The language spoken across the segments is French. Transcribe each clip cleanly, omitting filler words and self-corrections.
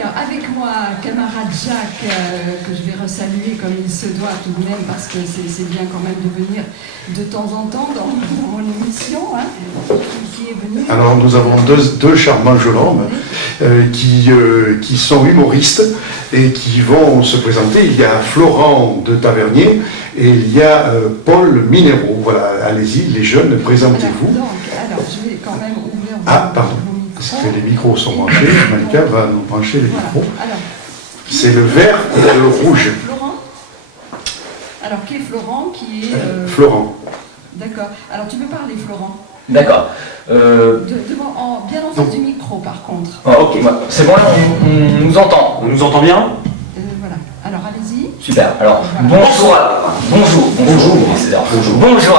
Alors, avec moi, camarade Jacques, que je vais resaluer comme il se doit tout de même, parce que c'est bien quand même de venir de temps en temps dans mon émission, hein, qui est venu. Alors, nous avons deux charmants jeunes hommes qui sont humoristes et qui vont se présenter. Il y a Florent de Tavernier et il y a Paul Minero. Voilà, allez-y, les jeunes, présentez-vous. Alors, je vais quand même ouvrir pardon. Parce que les micros sont branchés, Malika va nous brancher les micros. Alors, c'est le vert et le rouge. Florent. Alors, qui est Florent, qui est... Florent. D'accord. Alors, tu peux parler, Florent. D'accord. Bien en face du micro, par contre. Ok, c'est bon, on nous entend. On nous entend bien? Voilà. Alors, allez-y. Super. Alors, bonjour à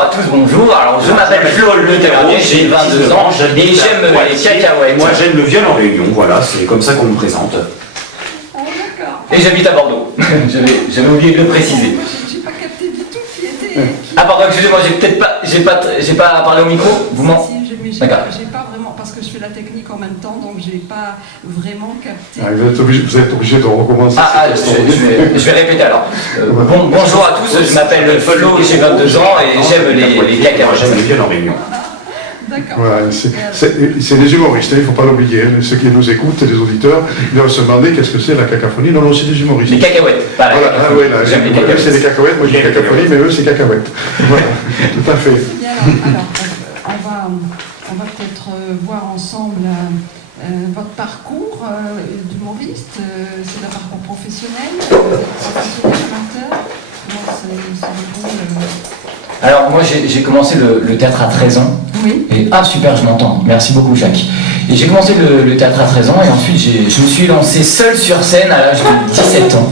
tous, bonjour. Alors, je m'appelle Flo Le Tavernier, j'ai 22 ans et j'aime les cacahuètes. Moi, j'aime le viol en réunion, voilà, c'est comme ça qu'on me présente. Ah, d'accord. Et j'habite à Bordeaux. J'avais oublié de le préciser. J'ai pas capté du tout qui était... Ah pardon, excusez-moi, j'ai pas parlé au micro. Vous m'en... D'accord. J'ai pas vraiment, parce que je fais la technique en même temps, donc j'ai pas vraiment capté. Vous êtes obligé de recommencer. Je vais répéter alors. Bonjour à tous, je m'appelle Flo, j'ai 22 ans et j'aime les cacahuètes. J'aime le viol en réunion. D'accord. Voilà, c'est des humoristes, il ne faut pas l'oublier. Ceux qui nous écoutent, les auditeurs, ils doivent se demander qu'est-ce que c'est la cacophonie. Non, c'est des humoristes. Les cacahuètes, pas la cacophonie. Voilà, j'aime les cacahuètes. C'est les cacahuètes, moi je dis cacophonie, mais eux c'est cacahuètes. Voilà, tout à fait. Bien, alors, on va peut-être voir ensemble votre parcours d'humoriste. C'est un parcours professionnel, amateur. Comment c'est Alors moi j'ai commencé le théâtre à 13 ans. Oui. Et, super, je m'entends. Merci beaucoup Jacques. Et j'ai commencé le théâtre à 13 ans et ensuite je me suis lancé seul sur scène à l'âge de 17 ans.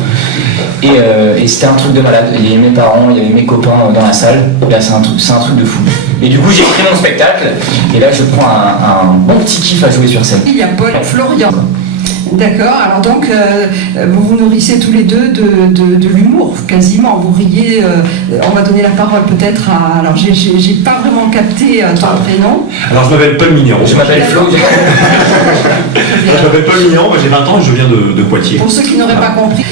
Et c'était un truc de malade. Il y avait mes parents, il y avait mes copains dans la salle. Et là c'est un truc de fou. Et du coup j'ai écrit mon spectacle et là je prends un bon petit kiff à jouer sur scène. Il y a Paul Florian. D'accord, alors donc vous vous nourrissez tous les deux de l'humour, quasiment, vous riez, on va donner la parole peut-être à... Alors j'ai pas vraiment capté ton prénom. Alors je m'appelle Paul Minero. Je m'appelle Flo. Je m'appelle Paul Minero, moi j'ai 20 ans et je viens de Poitiers. Pour ceux qui n'auraient pas compris,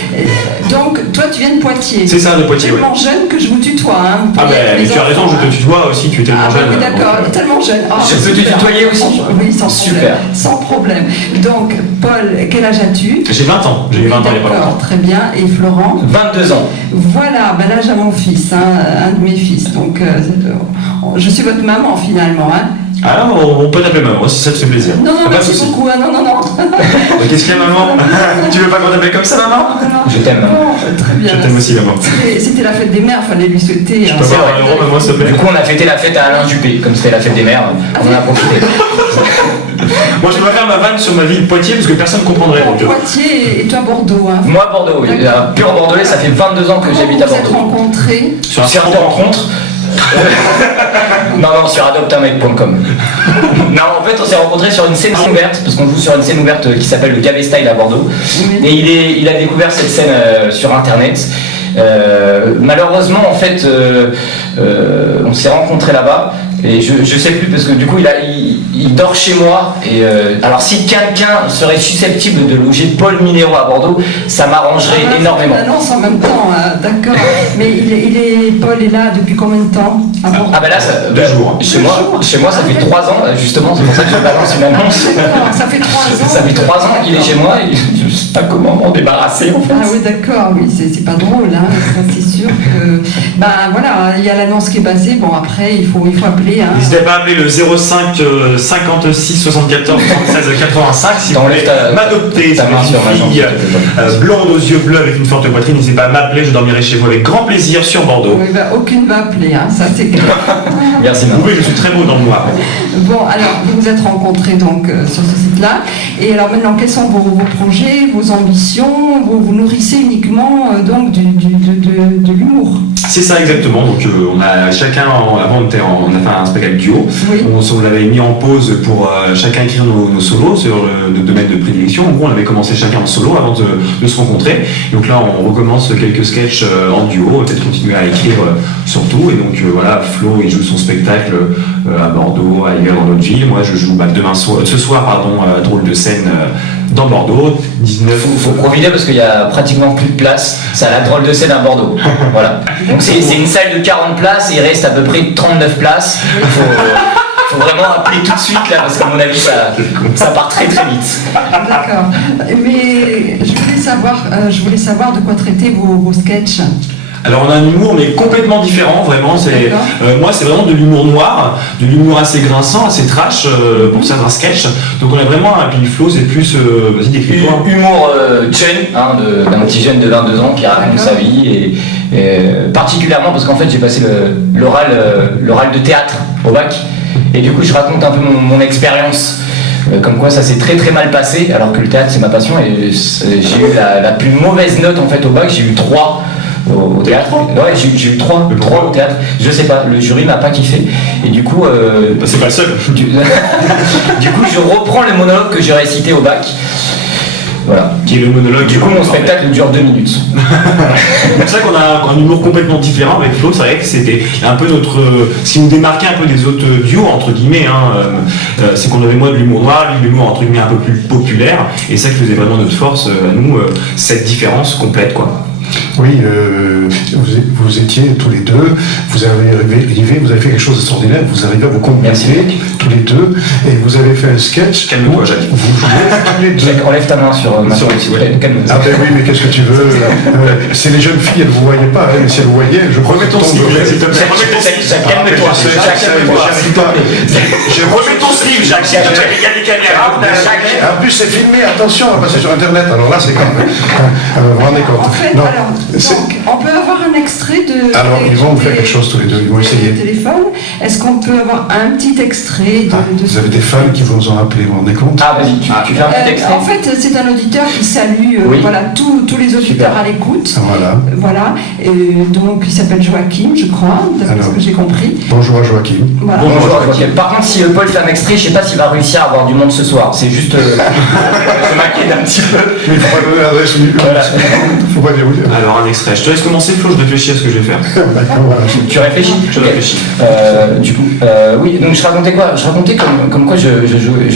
donc toi tu viens de Poitiers. C'est ça, de Poitiers, oui. Tellement jeune que je vous tutoie. Hein, mais tu as raison, je te tutoie aussi, tu es tellement jeune. Oui, d'accord, tellement jeune. Oh, je peux te tutoyer aussi. Oui, sans super. Problème, sans problème. Donc Paul, quel âge as-tu? J'ai 20 ans, j'ai eu 20 ans il n'y a pas longtemps. Très bien, et Florent? 22 ans. Voilà, l'âge à mon fils, hein, un de mes fils. Donc je suis votre maman finalement. Hein. Alors, on peut t'appeler maman, si ça te fait plaisir. Non, merci beaucoup, hein, non. Qu'est-ce qu'il y a maman? Tu veux pas qu'on t'appelle comme ça maman? Je t'aime maman. Très bien. Je t'aime aussi maman. C'était la fête des mères, fallait lui souhaiter. Je peux avoir un euro, maman, s'il te plaît. Du coup on a fêté la fête à Alain Juppé, comme c'était la fête des mères, on en a profité. Moi je dois faire ma vanne sur ma ville Poitiers parce que personne ne comprendrait. Poitiers et toi Bordeaux. Hein. Moi Bordeaux, oui. Pur Bordelais, ça fait 22 ans que j'habite à Bordeaux. Vous êtes rencontrés sur un site de rencontre. Non, sur adopteunmec.com. Non, en fait, on s'est rencontrés sur une scène ouverte, parce qu'on joue sur une scène ouverte qui s'appelle le Gavé Style à Bordeaux. Et il a découvert cette scène sur internet. Malheureusement, en fait, on s'est rencontrés là-bas. Et je sais plus parce que du coup il dort chez moi et alors si quelqu'un serait susceptible de loger Paul Minero à Bordeaux, ça m'arrangerait énormément. L'annonce en même temps, d'accord. Mais Paul est là depuis combien de temps à Bordeaux? Ah ben là, 2 jours. Chez moi ça fait 3 ans, justement, c'est pour ça que je balance une annonce. Ça fait 3 ans. Ça fait 3 ans qu'il est chez moi et je sais pas comment m'en débarrasser en fait. Ah oui d'accord, oui, c'est pas drôle, hein. Ça c'est sûr que... Ben voilà, il y a l'annonce qui est passée, bon après il faut appeler. Hein. N'hésitez pas à appeler le 05 56 74 76 85 si vous voulez m'adopter. C'est une fille blonde aux yeux bleus avec une forte poitrine. N'hésitez pas à m'appeler, je dormirai chez vous avec grand plaisir sur Bordeaux. Oui, aucune va appeler, hein, ça c'est clair. Merci. Oui, je suis très beau dans le noir. Bon, alors vous vous êtes rencontrés donc sur ce site-là. Et alors maintenant, quels sont vos projets, vos ambitions? Vous nourrissez uniquement donc de l'humour? C'est ça exactement. Donc on a chacun avant on a fait un spectacle duo. Oui. On l'avait mis en pause pour chacun écrire nos solos sur nos domaines de prédilection. En gros, on avait commencé chacun en solo avant de se rencontrer. Donc là, on recommence quelques sketchs en duo, peut-être continuer à écrire surtout. Et donc voilà, Flo il joue son spectacle à Bordeaux, ailleurs dans notre ville. Moi, je joue ce soir à Drôle de scène dans Bordeaux, 19. Faut profiter parce qu'il y a pratiquement plus de place. C'est à la drôle de scène à Bordeaux. Voilà. Donc c'est une salle de 40 places et il reste à peu près 39 places. Faut vraiment appeler tout de suite là parce qu'à mon avis ça part très très vite. D'accord. Mais je voulais savoir de quoi traiter vos sketchs. Alors on a un humour mais complètement différent, vraiment. Moi c'est vraiment de l'humour noir, de l'humour assez grinçant, assez trash pour certains sketchs. Donc on a vraiment un Flo, c'est plus, vas-y décris-toi. Humour jeune, d'un petit jeune de 22 ans qui raconte sa vie et particulièrement parce qu'en fait j'ai passé l'oral de théâtre au bac et du coup je raconte un peu mon expérience. Comme quoi ça s'est très très mal passé alors que le théâtre c'est ma passion et j'ai eu la plus mauvaise note en fait au bac, j'ai eu 3 au théâtre. Ouais, j'ai eu 3 au théâtre. Je sais pas, le jury m'a pas kiffé. Et du coup. C'est pas le seul. Du coup, je reprends le monologue que j'ai récité au bac. Voilà. Qui est le monologue. Du coup, mon spectacle dure 2 minutes. C'est vrai qu'on a un humour complètement différent avec Flo. C'est vrai que c'était un peu ce qui nous démarquait un peu des autres duos, entre guillemets. C'est qu'on avait moins de l'humour noir, lui, l'humour entre guillemets un peu plus populaire. Et ça qui faisait vraiment notre force à nous, cette différence complète, quoi. Oui, vous étiez tous les deux, vous avez fait quelque chose d'extraordinaire, vous arrivez à vous compléter tous les deux, et vous avez fait un sketch. Calme-toi, Jacques. Vous jouez tous les deux. Jacques, enlève ta main sur ma souris, s'il vous plaît. Calme-toi. Ah ben oui, mais qu'est-ce que tu veux c'est les jeunes filles, elles ne vous voyaient pas, mais si elles vous voyaient, je remets ton slip, s'il te plaît. Jacques, calme-toi. Remets ton slip, Jacques. Il y a des caméras. En plus, c'est filmé, attention, on va passer sur Internet, alors là, c'est quand même. Vous vous rendez compte. En fait, donc, on peut avoir un extrait de. Alors, ils vont faire quelque chose tous les deux, ils vont essayer. Téléphone. Est-ce qu'on peut avoir un petit extrait de vous avez des fans qui vous ont appelé, vous vous rendez compte? Ah, vas-y, tu fais un petit extrait. En fait, c'est un auditeur qui salue tous les auditeurs à l'écoute. Voilà. Donc, il s'appelle Joachim, je crois, d'après ce que j'ai compris. Bonjour à Joachim. Voilà. Bonjour Joachim. Par contre, si Paul fait un extrait, je sais pas s'il va réussir à avoir du monde ce soir. C'est juste. Je m'inquiète un petit peu. Mais il faut pas donner l'adresse au milieu. Voilà. Faut pas dire oui. Alors, un extrait. Je te laisse commencer, Flo, je réfléchis à ce que je vais faire. D'accord, voilà. Tu réfléchis? Je réfléchis. Du coup, oui, donc je racontais quoi? Je racontais comme quoi je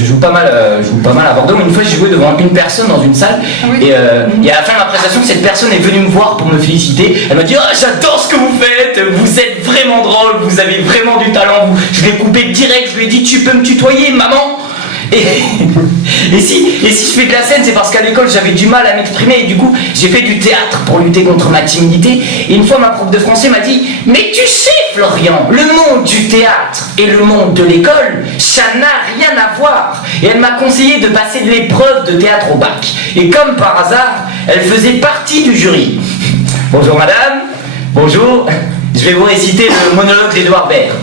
joue pas mal à Bordeaux. Une fois, j'ai joué devant une personne dans une salle et à la fin de ma prestation, cette personne est venue me voir pour me féliciter. Elle m'a dit: oh, j'adore ce que vous faites, vous êtes vraiment drôle, vous avez vraiment du talent. Je l'ai coupé direct, je lui ai dit: tu peux me tutoyer, maman? Et si je fais de la scène, c'est parce qu'à l'école j'avais du mal à m'exprimer et du coup j'ai fait du théâtre pour lutter contre ma timidité. Et une fois ma prof de français m'a dit: mais tu sais Florian, le monde du théâtre et le monde de l'école, ça n'a rien à voir. Et elle m'a conseillé de passer de l'épreuve de théâtre au bac. Et comme par hasard, elle faisait partie du jury. Bonjour madame, bonjour, je vais vous réciter le monologue d'Édouard Baird.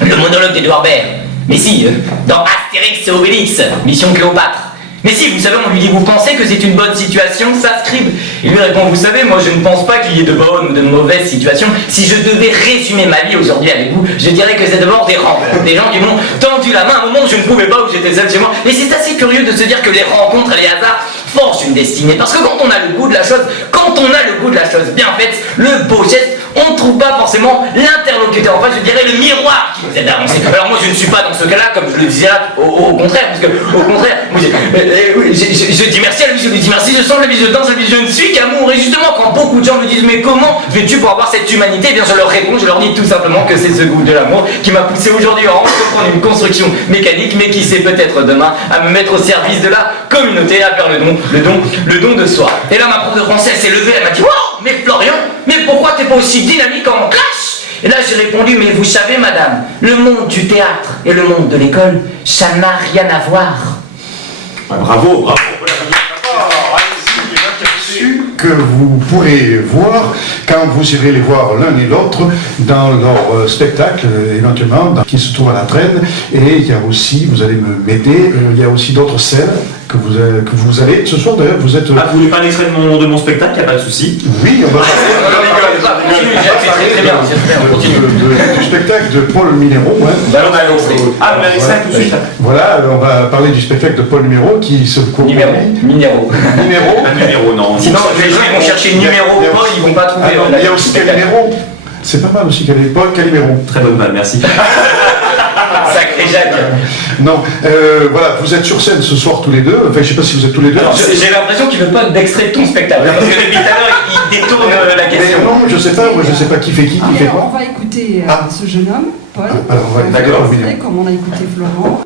Le monologue d'Édouard Baird. Mais si, dans Astérix et Obélix, Mission Cléopâtre. Mais si, vous savez, on lui dit: vous pensez que c'est une bonne situation, ça, Scribe? Et lui répond: vous savez, moi je ne pense pas qu'il y ait de bonnes ou de mauvaises situations. Si je devais résumer ma vie aujourd'hui avec vous, je dirais que c'est d'abord des rencontres. Des gens qui m'ont tendu la main à un moment où je ne pouvais pas, où j'étais seul chez moi. Et c'est assez curieux de se dire que les rencontres et les hasards forgent une destinée. Parce que quand on a le goût de la chose, bien faite, le beau geste, on ne trouve pas forcément l'interlocuteur. Enfin, je dirais le miroir qui nous aide à avancer. Alors moi, je ne suis pas dans ce cas-là, comme je le disais là, au contraire, parce que au contraire, moi, je dis merci à lui, je lui dis merci, je sens la vie, je danse la vie, je ne suis qu'amour. Et justement, quand beaucoup de gens me disent: mais comment fais-tu pour avoir cette humanité? Eh bien, je leur réponds, je leur dis tout simplement que c'est ce goût de l'amour qui m'a poussé aujourd'hui à entreprendre une construction mécanique, mais qui sait peut-être demain à me mettre au service de la communauté, à faire le don de soi. Et là, ma prof de français s'est levée, elle m'a dit: wow, mais Florian, mais pourquoi t'es pas aussi dynamique en classe? Et là j'ai répondu: mais vous savez madame, le monde du théâtre et le monde de l'école, ça n'a rien à voir. Bravo. Que vous pourrez voir quand vous irez les voir l'un et l'autre dans leur spectacle éventuellement qui se trouve à la Traîne. Et il y a aussi, vous allez m'aider, il y a aussi d'autres scènes que vous allez ce soir. D'ailleurs vous êtes... Ah, vous voulez pas un extrait de mon spectacle? Il n'y a pas de souci. Oui, on va du spectacle de Paul Minero. Ah, mais l'extrait tout de suite. Voilà, on va parler du spectacle de Paul Minero qui se court. Minero. Non. Sinon, les gens ils vont chercher numéro Paul, ils vont pas trouver. Il y a aussi Calimero. C'est pas mal aussi, Paul Calimero. Très bonne balle, merci. Sacré Jacques. Non, voilà, vous êtes sur scène ce soir tous les deux. Enfin, je sais pas si vous êtes tous les deux. Alors, j'ai l'impression qu'il veut pas d'extrait de ton spectacle, parce que depuis tout à l'heure, il détourne la question. Mais non, je sais pas, moi je sais pas qui fait qui fait Alors, quoi. on va écouter ce jeune homme, Paul. Alors, d'accord, oui. Comme on a écouté Florent.